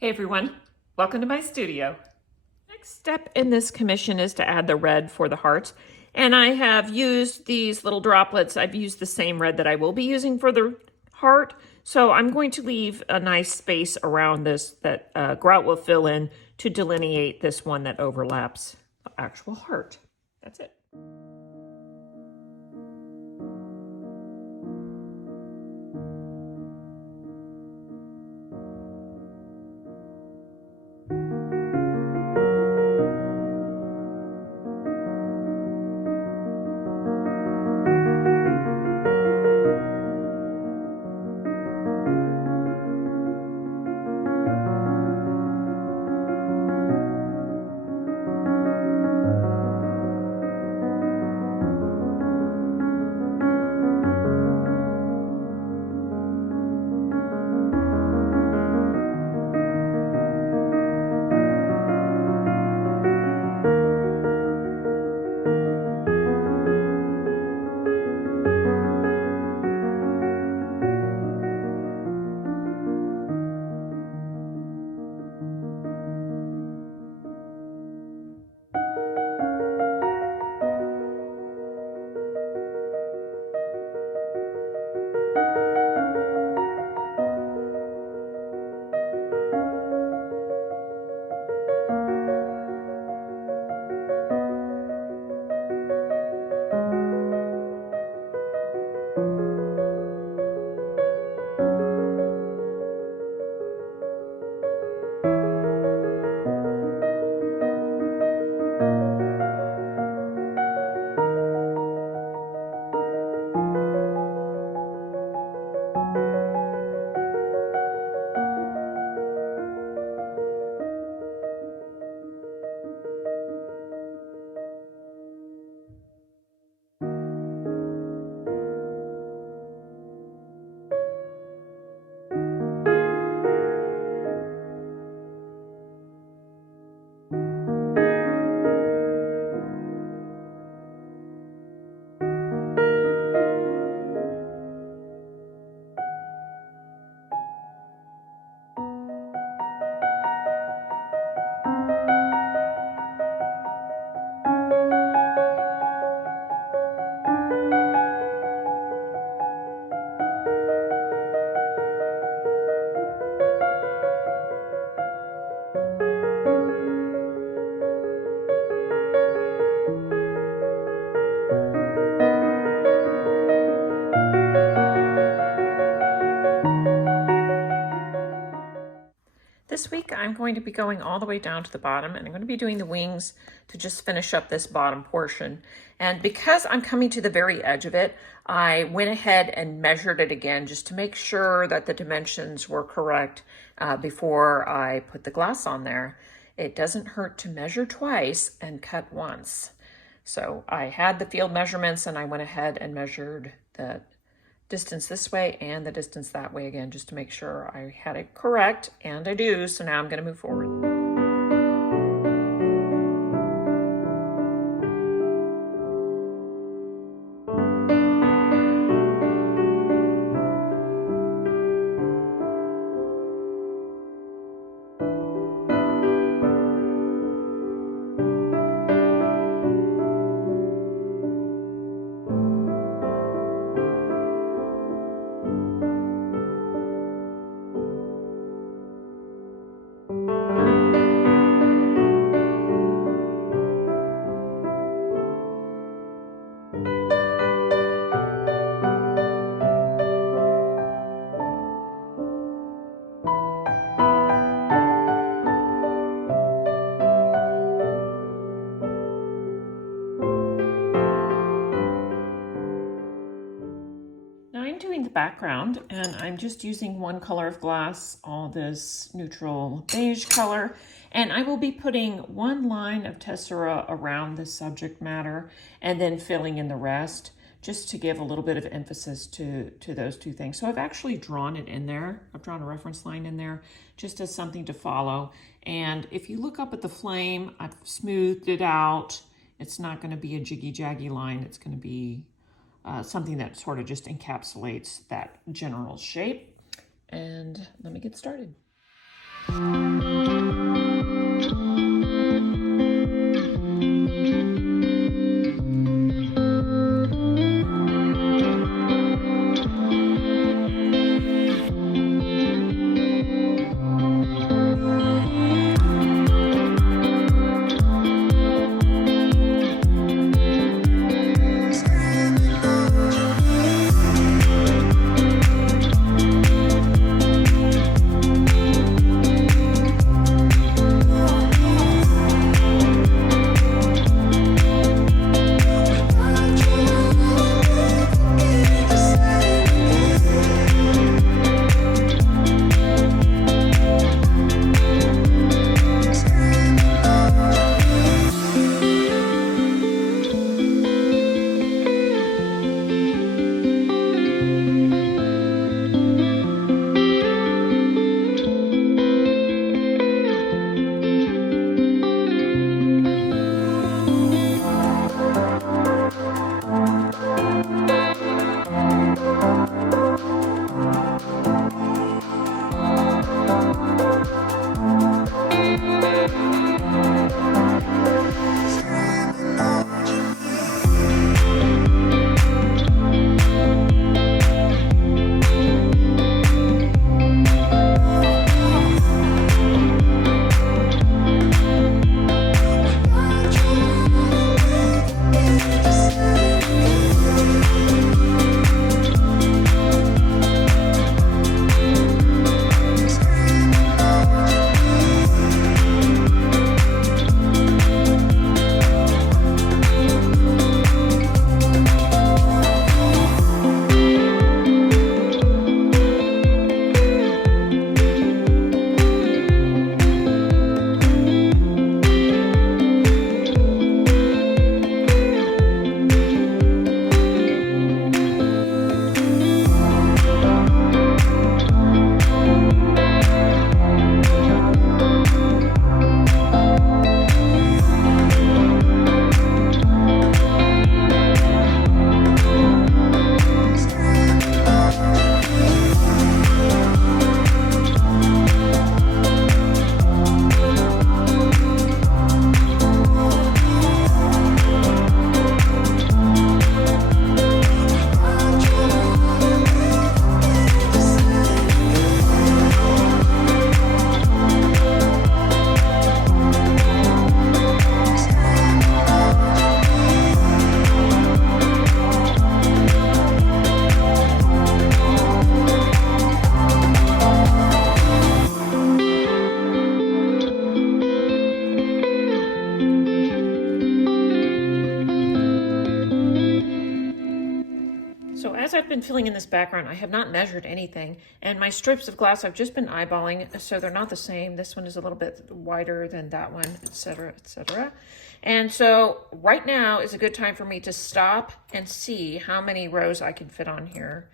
Hey everyone, welcome to my studio. Next step in this commission is to add the red for the hearts. And I have used these little droplets. I've used the same red that I will be using for the heart. So I'm going to leave a nice space around this that grout will fill in to delineate this one that overlaps the actual heart. That's it. This week I'm going to be going all the way down to the bottom, and I'm going to be doing the wings to just finish up this bottom portion. And because I'm coming to the very edge of it, I went ahead and measured it again just to make sure that the dimensions were correct before I put the glass on there. It doesn't hurt to measure twice and cut once. So I had the field measurements and I went ahead and measured the distance this way and the distance that way again, just to make sure I had it correct, and I do. So now I'm going to move forward. Doing the background, and I'm just using one color of glass, all this neutral beige color, and I will be putting one line of tesserae around the subject matter and then filling in the rest, just to give a little bit of emphasis to those two things. So I've actually drawn it in there. I've drawn a reference line in there just as something to follow. And if you look up at the flame, I've smoothed it out. It's not going to be a jiggy-jaggy line. It's going to be something that sort of just encapsulates that general shape. And let me get started. As I've been filling in this background, I have not measured anything, and my strips of glass I've just been eyeballing, so they're not the same. This one is a little bit wider than that one, etc., etc. And so right now is a good time for me to stop and see how many rows I can fit on here.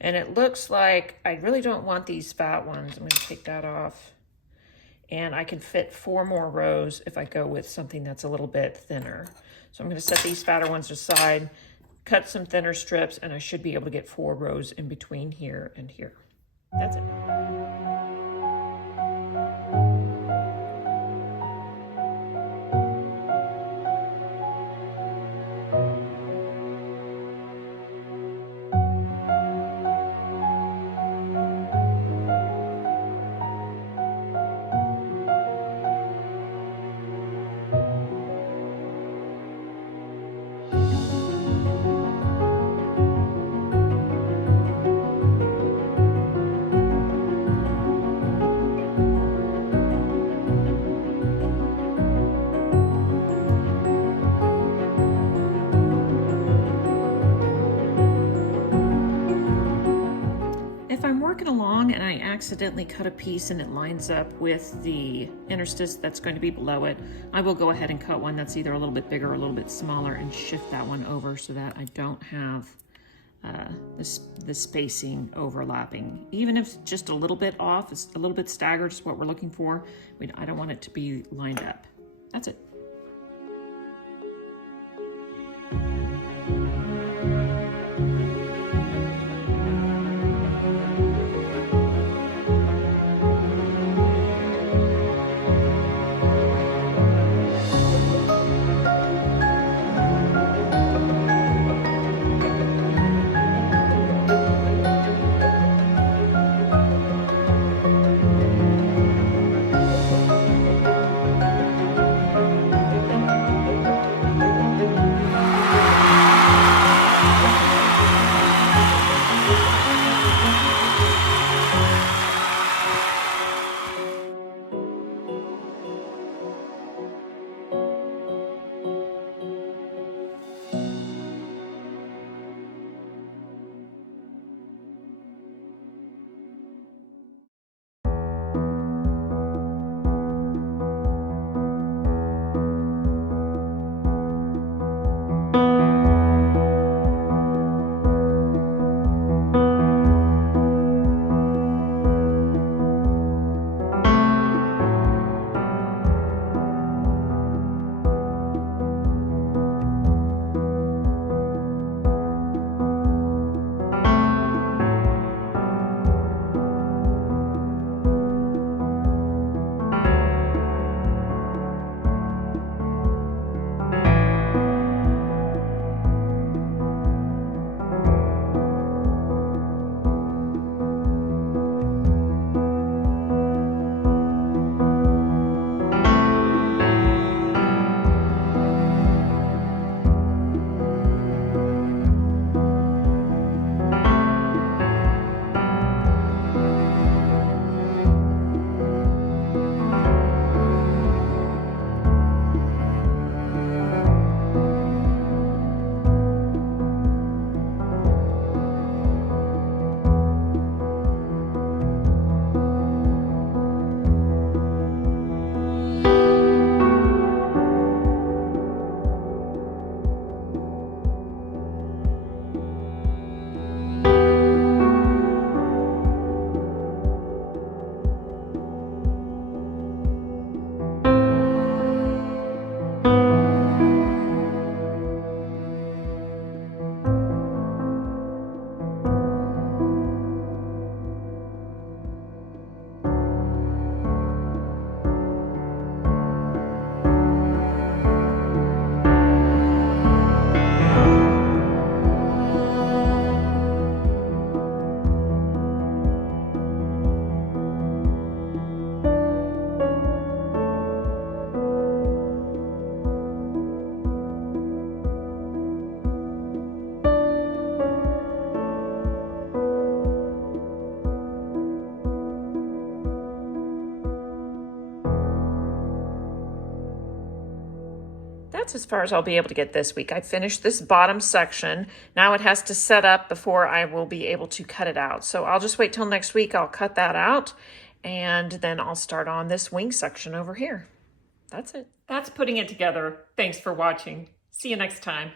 And it looks like I really don't want these fat ones. I'm going to take that off. And I can fit 4 more rows if I go with something that's a little bit thinner. So I'm going to set these fatter ones aside, cut some thinner strips, and I should be able to get 4 rows in between here and here. That's it. Along and I accidentally cut a piece and it lines up with the interstice that's going to be below it, I will go ahead and cut one that's either a little bit bigger or a little bit smaller and shift that one over so that I don't have the spacing overlapping. Even if it's just a little bit off, it's a little bit staggered is what we're looking for. I don't want it to be lined up. That's it. that's as far as I'll be able to get this week. I finished this bottom section. Now it has to set up before I will be able to cut it out. So I'll just wait till next week. I'll cut that out and then I'll start on this wing section over here. That's it. That's putting it together. Thanks for watching. See you next time.